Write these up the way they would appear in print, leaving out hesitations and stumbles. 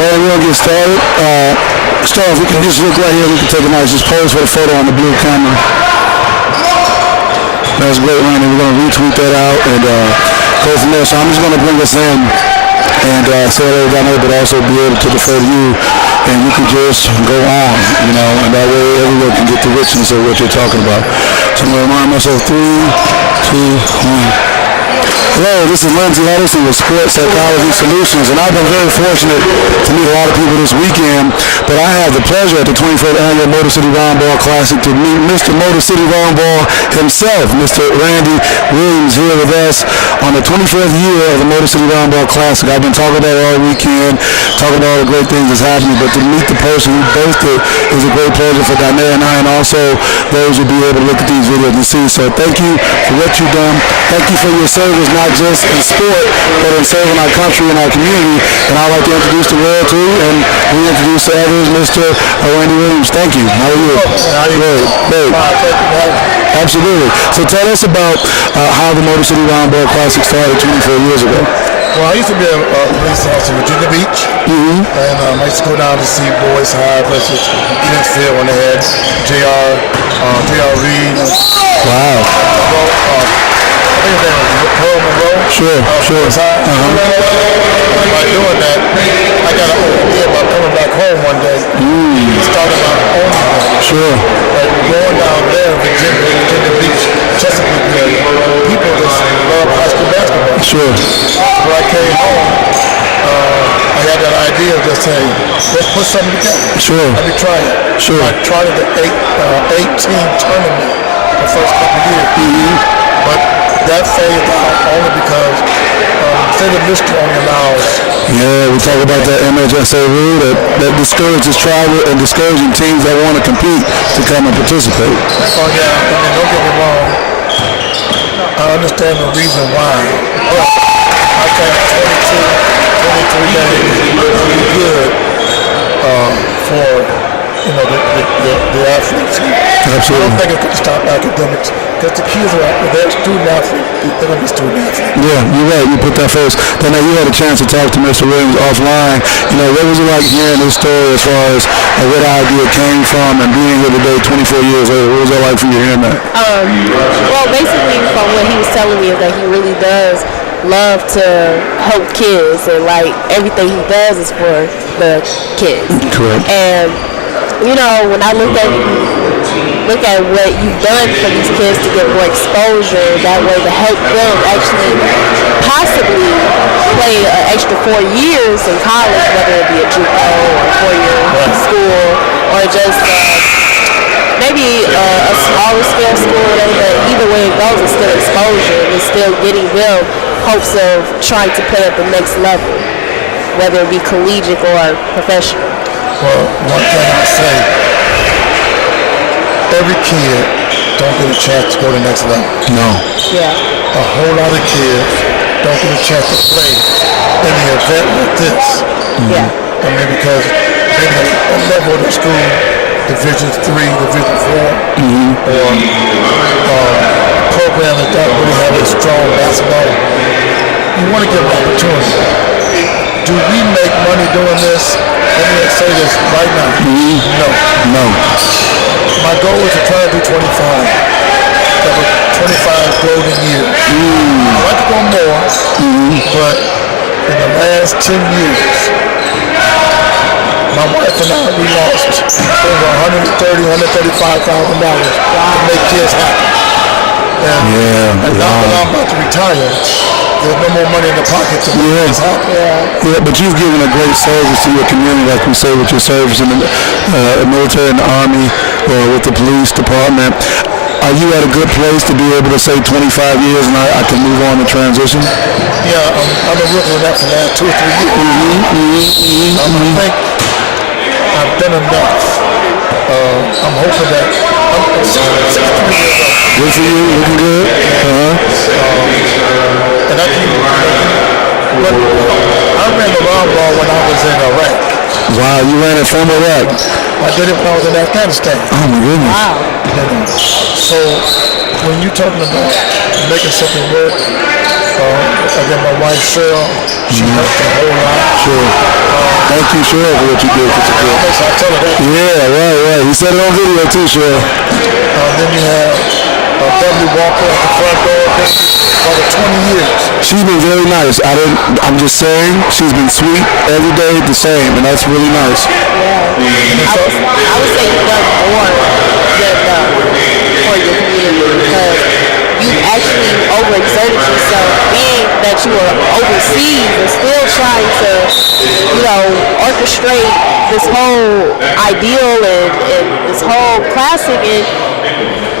Well, we're going to get started. Star, if we can just look right here, we can take a nice just pose for the photo on the blue camera. That's great, Randy. We're going to retweet that out and go from there. So I'm just going to bring us in and say hello down there, but also be able to defer to you. And you can just go on, you know, and that way everyone can get the richness of what you're talking about. So I'm going to remind myself, 3, 2, 1. Hello, this is Lindsay Edison with Sports Psychology Solutions, and I've been very fortunate to meet a lot of people this weekend, but I had the pleasure at the 23rd Annual Motor City Roundball Classic to meet Mr. Motor City Roundball himself, Mr. Randy Williams, here with us on the 24th year of the Motor City Roundball Classic. I've been talking about it all weekend, talking about all the great things that's happening, but to meet the person who boasted it is a great pleasure for Danae and I, and also those who will be able to look at these videos and see. So thank you for what you've done. Thank you for your service, not just in sport, but in serving our country and our community. And I'd like to introduce the world to you and reintroduce to others, Mr. Randy Williams. Thank you. How are you? Great. Absolutely. So tell us about how the Motor City Roundball Classic started 24 years ago. Well, I used to be a police officer in Virginia Beach, and I used to go down to see Boys High versus Kingsfield when they had J.R. Reed. Wow. I think that was Pearl Monroe. Sure. By doing that, I got an idea about coming back home one day. Started my own thing. Sure. Like going down there, Virginia Beach, Chesapeake area, people just love high school basketball. Sure. So when I came home, I had that idea of just saying, let's put something together. Sure. Let me try it. Sure. I tried it at 18 tournament the first couple of years. But that faded out only because the state of Michigan only allows. Yeah, we talk about that MHSA rule that discourages tribal and discouraging teams that want to compete to come and participate. Oh yeah, I mean, don't get me wrong. I understand the reason why. But I think 23 days would be good for the athletes. Absolutely. I don't think it's going to stop academics because the kids they're student athletes. They're going to be student athletes. Yeah, you're right. You put that first. Then you had a chance to talk to Mr. Williams offline. You know, what was it like hearing his story as far as where the idea came from and being here today 24 years later? What was that like for you hearing that? Well, basically from what he was telling me is that he really does love to help kids, and like everything he does is for the kids. Correct. And you know, when I look at what you've done for these kids to get more exposure, that way to help them actually possibly play an extra 4 years in college, whether it be a JUCO or a 4-year school, or just maybe a smaller scale school, whatever. But either way it goes, it's still exposure. It's still getting them hopes of trying to play at the next level, whether it be collegiate or professional. Well, one thing I say, every kid don't get a chance to go to the next level. No. Yeah. A whole lot of kids don't get a chance to play in an event like this. Yeah. I mean, because maybe a level of the school, Division 3, Division 4, or a program that don't really have a strong basketball, you want to give an opportunity. Do we make money doing this? Let me say this right now. No. My goal is to try to do 25. That was 25 golden years. I'd like to go more, but in the last 10 years, my wife and I, we lost over $135,000 to make kids happy. And now that I'm about to retire, there's no more money in the pocket to make kids happy. Yeah, but you've given a great service to your community, like we say, with your service in the military and the Army, or with the police department. Are you at a good place to be able to say 25 years and I can move on and transition? Yeah, I've been working with that for the last 2 or 3 years. I think I've done enough. I'm hoping that I'm 63 years old. Good for you, looking good. And I ran the roundball when I was in Iraq. Wow, you ran it from Iraq? I did it when I was in Afghanistan. Oh my goodness. Wow. So when you're talking about making something work, again, my wife Cheryl, she helped a whole lot. Sure. Thank you, Cheryl, for what you did for Shaquille. I'll tell her that. Yeah, right. He said it on video too, Cheryl. Then you have Beverly Walker at the front door for the 20 years. She's been very nice. I'm just saying, she's been sweet every day, the same, and that's really nice. Yeah. I would say you've done more than for your community because you've actually overexerted yourself, being that you are overseas and still trying to, orchestrate this whole ideal and this whole classic. And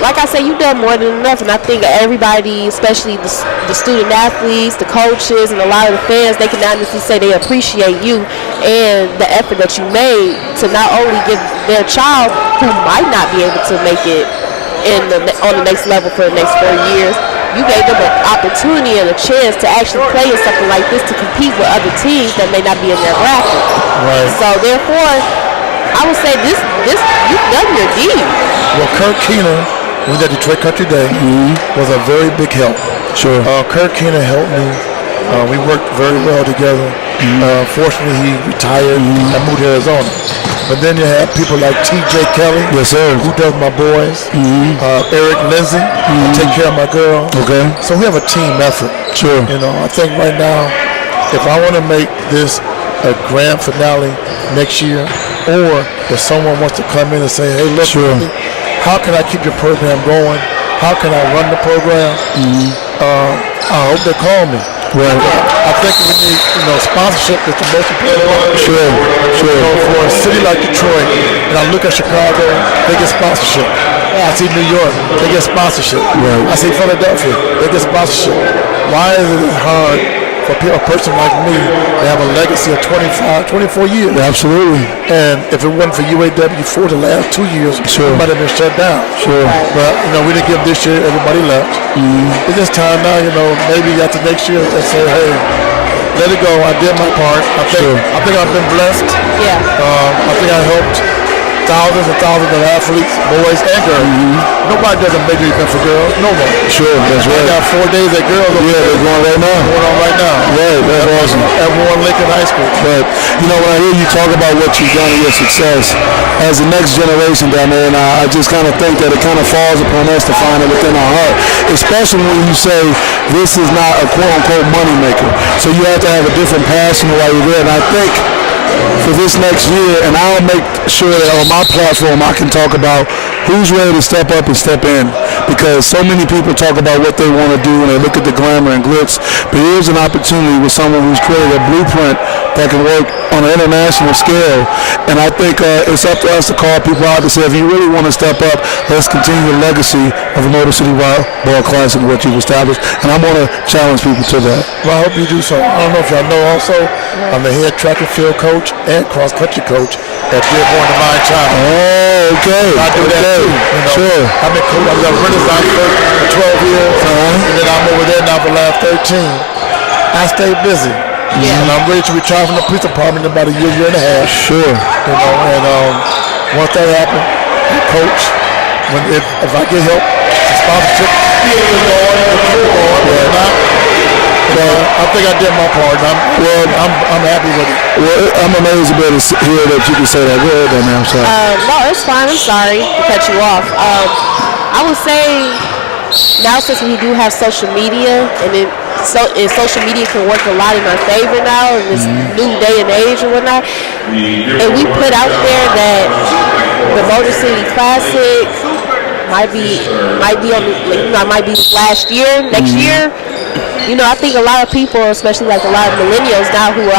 like I said, you've done more than enough, and I think everybody, especially the student athletes, the coaches, and a lot of the fans, they can honestly say they appreciate you and the effort that you made to not only give their child, who might not be able to make it on the next level for the next 4 years, you gave them an opportunity and a chance to actually play in something like this to compete with other teams that may not be in their bracket. Right. So therefore, I would say this you've done your deed. Well, Kurt Keener, when that Detroit Country Day, was a very big help. Sure. Kurt Keener helped me. We worked very well together. Fortunately, he retired and moved to Arizona. But then you have people like T.J. Kelly, yes, sir, who does my boys. Eric Lindsay, take care of my girl. Okay. So we have a team effort. Sure. I think right now, if I want to make this a grand finale next year, or if someone wants to come in and say, hey, look, sure, how can I keep your program going? How can I run the program? I hope they call me. Right. I think we need, sponsorship is the most important part. Sure. For a city like Detroit, and I look at Chicago, they get sponsorship. I see New York, they get sponsorship. Right. I see Philadelphia, they get sponsorship. Why is it hard for a person like me to have a legacy of 25, 24 years? Absolutely. And if it wasn't for UAW for the last 2 years, sure, it might have been shut down. Sure. But, we didn't give this year, everybody left. It's just time now, maybe after next year, they say, hey, let it go. I did my part. I think I've been blessed. Yeah. I think I helped thousands and thousands of athletes, boys and girls. Nobody does a major event for girls. No one. Sure, that's right. I got 4 days at girls. Yeah, they're going right now. Going on right now. Right, that's awesome. At Warren Lincoln High School. But, when I hear you talk about what you've done and your success, as the next generation down there, and I just kind of think that it kind of falls upon us to find it within our heart, especially when you say this is not a quote-unquote moneymaker. So you have to have a different passion while you're there. And I think for this next year, and I'll make sure that on my platform I can talk about who's ready to step up and step in, because so many people talk about what they want to do and they look at the glamour and glitz, but here's an opportunity with someone who's created a blueprint that can work on an international scale. And I think it's up to us to call people out to say, if you really want to step up, let's continue the legacy of the Motor City Roundball Classic, what you've established, and I'm going to challenge people to that. Well, I hope you do so. I don't know if y'all know also, I'm the head track and field coach and cross-country coach at Dearborn Divine Child. Oh, okay. I do that too. Sure. I've been coach. I was at Renaissance for 12 years, and then I'm over there now for the last 13. I stay busy. Yeah. And I'm ready to retire from the police department in about a year and a half. Sure. And once that happens, I coach. If I get help, the sponsorship, I think I did my part. I'm happy with it. Well, I'm amazed a bit to hear that you can say that. Go ahead, man. I'm sorry. No, it's fine. I'm sorry to cut you off. I would say now, since we do have social media, and social media can work a lot in our favor now in this new day and age and whatnot, and we put out there that the Motor City Classic might be last year, next year. I think a lot of people, especially like a lot of millennials now who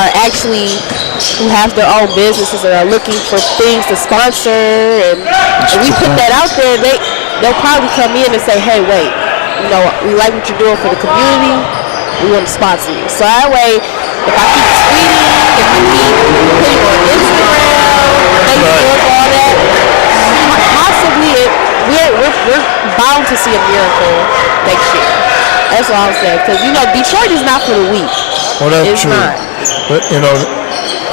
have their own businesses and are looking for things to sponsor, and we put that out there, they'll probably come in and say, hey, wait, we like what you're doing for the community, we want to sponsor you. So that way, if I keep tweeting, if I keep putting on Instagram, Facebook, all that, possibly we're bound to see a miracle next year. That's what I was saying, because Detroit is not for the weak. Well, that's it's true. Not. But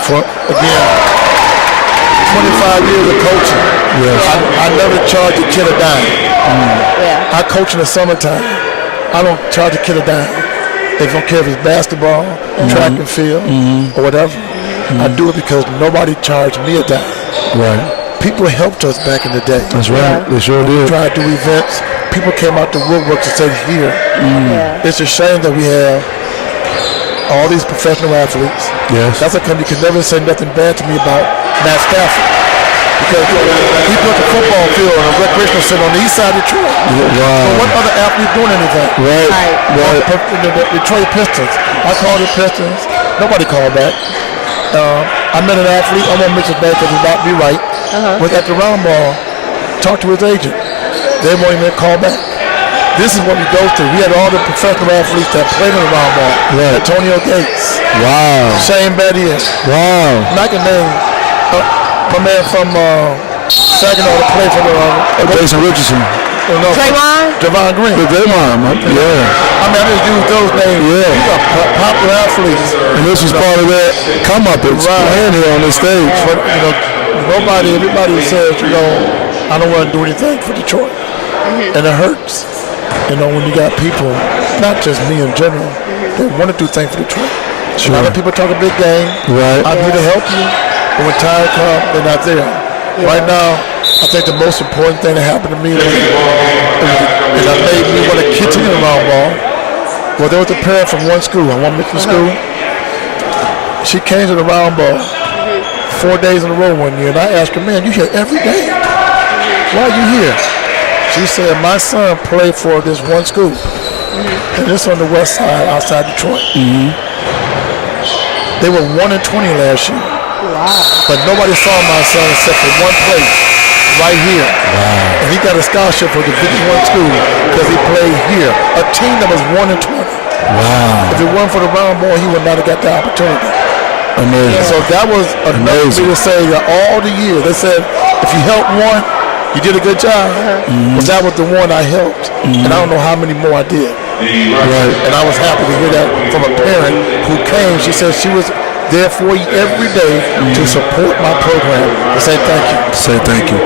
for 25 years of coaching, I never charged a kid a dime. I coach in the summertime. I don't charge a kid a dime. They don't care if it's basketball, track and field, or whatever. I do it because nobody charged me a dime. Right. People helped us back in the day. That's right. They sure We did. tried to do events. People came out to woodwork to say, here. It's a shame that we have all these professional athletes. Yes. That's a company you can never say nothing bad to me about Matt Stafford. Because he built a football field and a recreational center on the east side of Detroit. Wow. So what other athlete doing anything? Right. Right. The Detroit Pistons. I called the Pistons. Nobody called back. I met an athlete. I won't mention his name because he's not be right. Was at the Roundball. Talked to his agent. They won't even call back. This is what we go through. We had all the professional athletes that played in the Roundball. Right. Antonio Gates. Wow. Shane Battier. Wow. And I can name my man from Saginaw to play for the Jason Richardson. Draymond? Javon Green. The Draymond, yeah. I mean, I just use those names. Yeah. These are popular athletes. And this was part of that come-uppance playing here on this stage. But, everybody says, I don't want to do anything for Detroit. And it hurts. When you got people, not just me in general, that want to do things for Detroit. Sure. A lot of people talk a big game. Right. I'm here to help you. But when time comes, they're not there. Right now, I think the most important thing that happened to me was, and that made me want to continue the Roundball, well, there was a parent from one school, I won't mention the school. She came to the Roundball 4 days in a row one year, and I asked her, man, you here every day? Why are you here? She said, my son played for this one school, and it's on the west side outside Detroit. They were 1-20 last year. Wow. But nobody saw my son except for one place, right here. Wow. And he got a scholarship for the Division I school because he played here. A team that was 1-20. Wow. If it weren't for the Roundball, he would not have got the opportunity. Amazing. So that was enough for me to say that all the years, they said, if you help one, you did a good job. But that was the one I helped. And I don't know how many more I did. Right. And I was happy to hear that from a parent who came. She said she was there for you every day to support my program, to say thank you. Say thank you.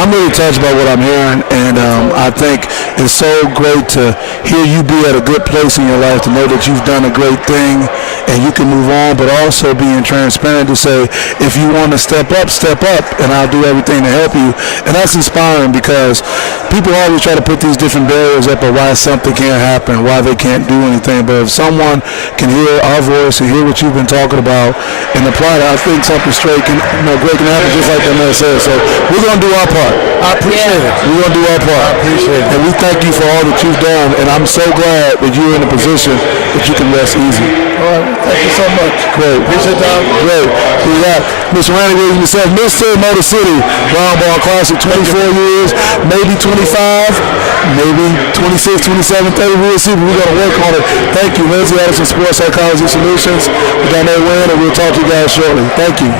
I'm really touched by what I'm hearing, and I think it's so great to hear you be at a good place in your life, to know that you've done a great thing and you can move on, but also being transparent to say, if you want to step up, and I'll do everything to help you. And that's inspiring, because people always try to put these different barriers up of why something can't happen, why they can't do anything. But if someone can hear our voice and hear what you've been talking about and apply it, I think something great can happen, just like that man said. So we're going to do our part. I appreciate it. We're going to do our part. I appreciate it. And we thank you for all that you've done, and I'm so glad that you're in a position that you can rest easy. All right, thank you so much. Great. Appreciate that. Great. We got Mr. Randy Williams himself, Mr. Motor City Roundball Classic, 24 years, maybe 25, maybe 26, 27, 30. We'll see, but we're going to work on it. Thank you, Lindsay Addison, Sports Psychology Solutions. We got no win, and we'll talk to you guys shortly. Thank you.